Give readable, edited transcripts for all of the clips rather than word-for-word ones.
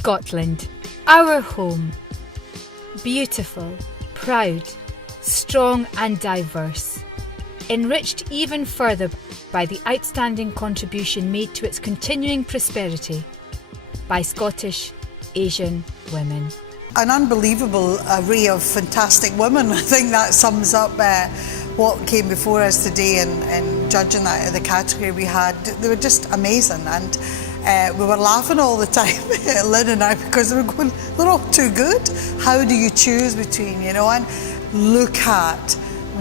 Scotland, our home. Beautiful, proud, strong and diverse. Enriched even further by the outstanding contribution made to its continuing prosperity by Scottish Asian women. An unbelievable array of fantastic women. I think that sums up what came before us today and judging that the category we had. They were just amazing, and we were laughing all the time, Lynn and I, because we were going, they're all too good. How do you choose between, and look at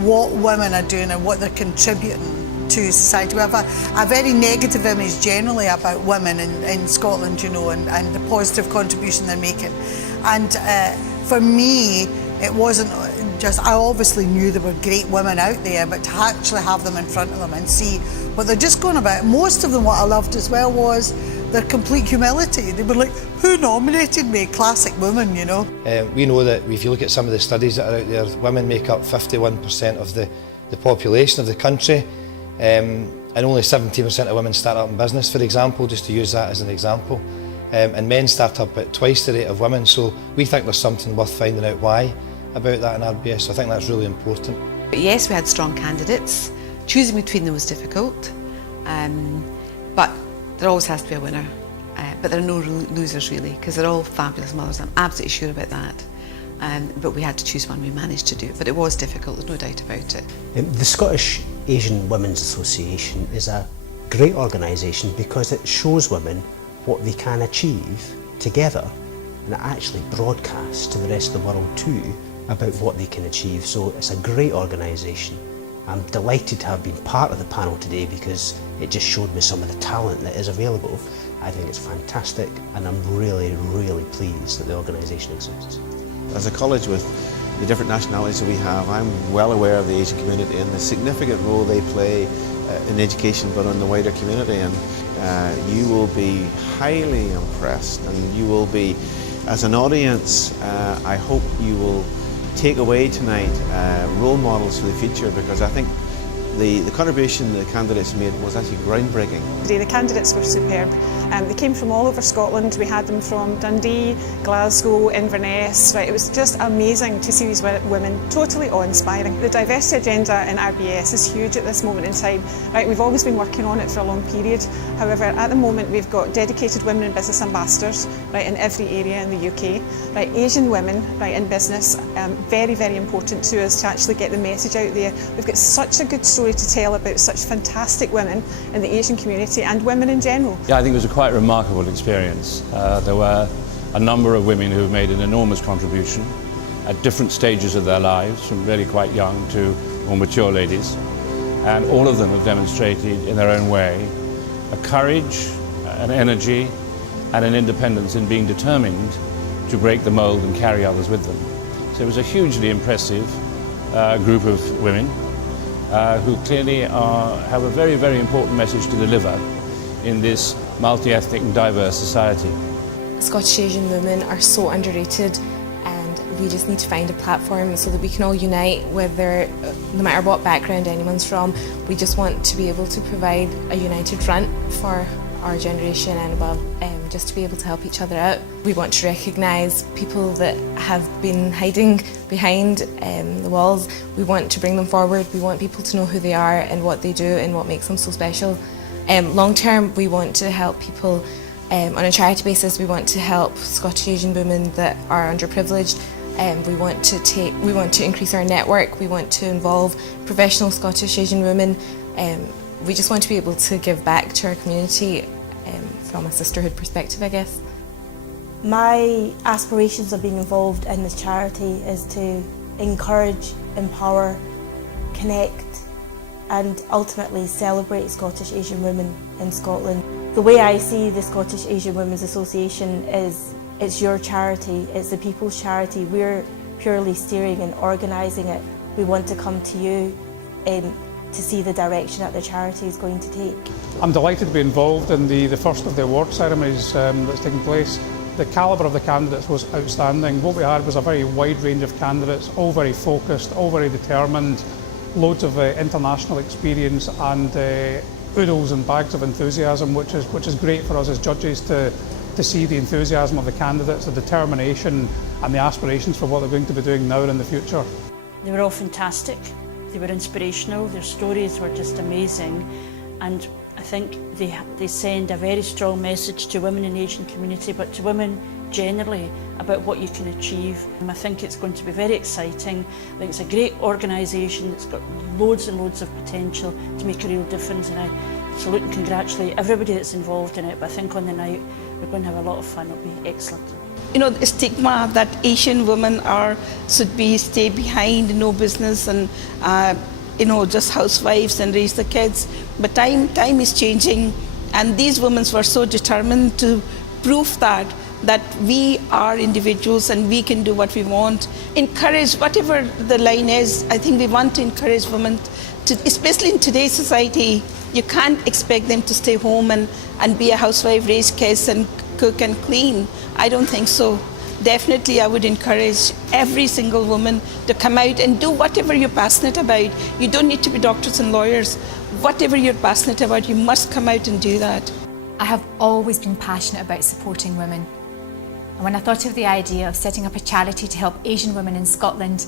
what women are doing and what they're contributing to society. We have a very negative image generally about women in Scotland, and the positive contribution they're making. And for me, it wasn't just, I obviously knew there were great women out there, but to actually have them in front of them and see what they're just going about. Most of them, what I loved as well was their complete humility. They were like, who nominated me? Classic women, We know that if you look at some of the studies that are out there, women make up 51% of the population of the country, and only 17% of women start up in business, for example, just to use that as an example. And men start up at twice the rate of women, so we think there's something worth finding out why about that in RBS. So I think that's really important. Yes, we had strong candidates. Choosing between them was difficult, but there always has to be a winner. But there are no losers really, because they're all fabulous mothers. I'm absolutely sure about that. But we had to choose one. We managed to do it, but it was difficult, there's no doubt about it. The Scottish Asian Women's Association is a great organisation because it shows women what they can achieve together, and it actually broadcasts to the rest of the world too about what they can achieve. So it's a great organisation. I'm delighted to have been part of the panel today because it just showed me some of the talent that is available. I think it's fantastic, and I'm really, really pleased that the organisation exists. As a college with the different nationalities that we have, I'm well aware of the Asian community and the significant role they play in education, but in the wider community. And you will be highly impressed, and you will be, as an audience, I hope you will take away tonight role models for the future, because I think the contribution the candidates made was actually groundbreaking. The candidates were superb. They came from all over Scotland. We had them from Dundee, Glasgow, Inverness. It was just amazing to see these women, totally awe-inspiring. The diversity agenda in RBS is huge at this moment in time. We've always been working on it for a long period. However, at the moment we've got dedicated women in business ambassadors in every area in the UK. Asian women in business, very, very important to us to actually get the message out there. We've got such a good story to tell about such fantastic women in the Asian community and women in general. Yeah, I think it was a quite remarkable experience. There were a number of women who have made an enormous contribution at different stages of their lives, from really quite young to more mature ladies, and all of them have demonstrated in their own way a courage, an energy and an independence in being determined to break the mould and carry others with them. So it was a hugely impressive group of women who clearly have a very, very important message to deliver in this multi-ethnic and diverse society. Scottish Asian women are so underrated, and we just need to find a platform so that we can all unite, whether, no matter what background anyone's from. We just want to be able to provide a united front for our generation and above, just to be able to help each other out. We want to recognise people that have been hiding behind the walls. We want to bring them forward. We want people to know who they are and what they do and what makes them so special. Long term, we want to help people on a charity basis. We want to help Scottish Asian women that are underprivileged. We want to increase our network. We want to involve professional Scottish Asian women. We just want to be able to give back to our community from a sisterhood perspective, I guess. My aspirations of being involved in this charity is to encourage, empower, connect and ultimately celebrate Scottish Asian women in Scotland. The way I see the Scottish Asian Women's Association is it's your charity, it's the people's charity. We're purely steering and organising it. We want to come to you to see the direction that the charity is going to take. I'm delighted to be involved in the first of the award ceremonies that's taking place. The calibre of the candidates was outstanding. What we had was a very wide range of candidates, all very focused, all very determined, loads of international experience and oodles and bags of enthusiasm, which is great for us as judges to to see the enthusiasm of the candidates, the determination and the aspirations for what they're going to be doing now and in the future. They were all fantastic, they were inspirational, their stories were just amazing, and I think they send a very strong message to women in the Asian community, but to women generally, about what you can achieve. I think it's going to be very exciting. I think it's a great organisation that's got loads and loads of potential to make a real difference, and I salute and congratulate everybody that's involved in it. But I think on the night we're going to have a lot of fun. It'll be excellent. You know, the stigma that Asian women stay behind, no business, and just housewives and raise the kids. But time is changing, and these women were so determined to prove that we are individuals and we can do what we want. Encourage, whatever the line is, I think we want to encourage women, especially in today's society. You can't expect them to stay home and be a housewife, raise kids and cook and clean. I don't think so. Definitely I would encourage every single woman to come out and do whatever you're passionate about. You don't need to be doctors and lawyers. Whatever you're passionate about, you must come out and do that. I have always been passionate about supporting women. And when I thought of the idea of setting up a charity to help Asian women in Scotland,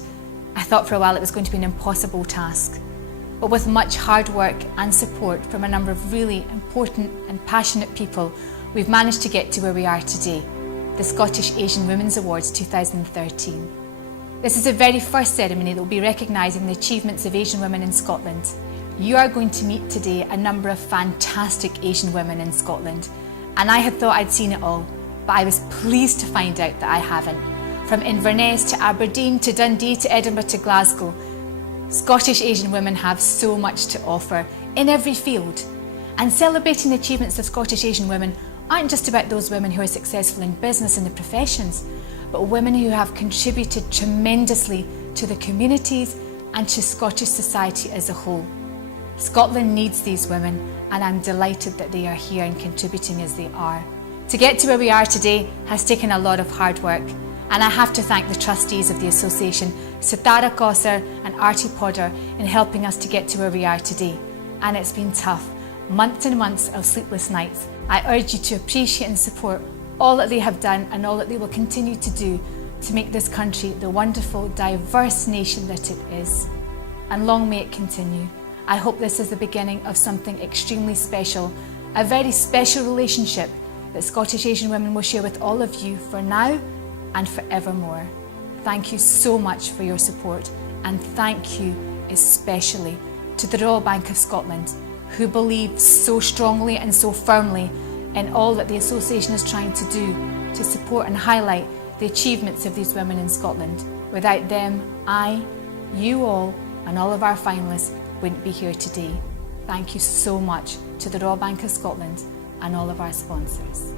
I thought for a while it was going to be an impossible task. But with much hard work and support from a number of really important and passionate people, we've managed to get to where we are today, the Scottish Asian Women's Awards 2013. This is the very first ceremony that will be recognising the achievements of Asian women in Scotland. You are going to meet today a number of fantastic Asian women in Scotland, and I had thought I'd seen it all, but I was pleased to find out that I haven't. From Inverness to Aberdeen to Dundee to Edinburgh to Glasgow, Scottish Asian women have so much to offer in every field. And celebrating the achievements of Scottish Asian women aren't just about those women who are successful in business and the professions, but women who have contributed tremendously to the communities and to Scottish society as a whole. Scotland needs these women, and I'm delighted that they are here and contributing as they are. To get to where we are today has taken a lot of hard work, and I have to thank the trustees of the association, Sitara Kosser and Artie Podder, in helping us to get to where we are today. And it's been tough, months and months of sleepless nights. I urge you to appreciate and support all that they have done and all that they will continue to do to make this country the wonderful, diverse nation that it is. And long may it continue. I hope this is the beginning of something extremely special, a very special relationship that Scottish Asian women will share with all of you for now and forevermore. Thank you so much for your support, and thank you especially to the Royal Bank of Scotland, who believe so strongly and so firmly in all that the association is trying to do to support and highlight the achievements of these women in Scotland. Without them, I, you all, and all of our finalists wouldn't be here today. Thank you so much to the Royal Bank of Scotland and all of our sponsors.